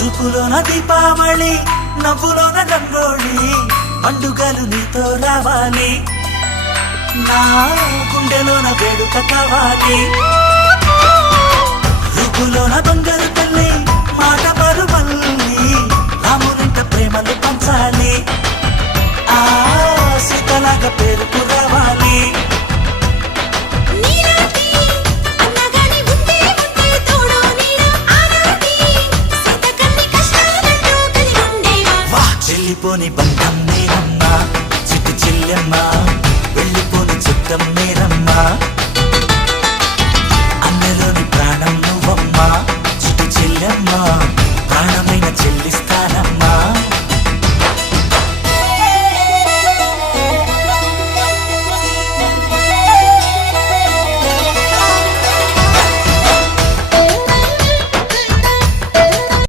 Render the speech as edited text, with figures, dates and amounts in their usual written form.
చూపులోన దీపావళి నవ్వులోన రంగోళి పండుగలు నీతో రావాలి నా గుండెలోన వేడుక కావాలి రూపులోన బంగారు తల్లి మాట పరువల్లి రామునింట ప్రేమలు పంచాలి ఆ సీతలాగా పేరుకు రావాలి చెల్లిపోని బంధం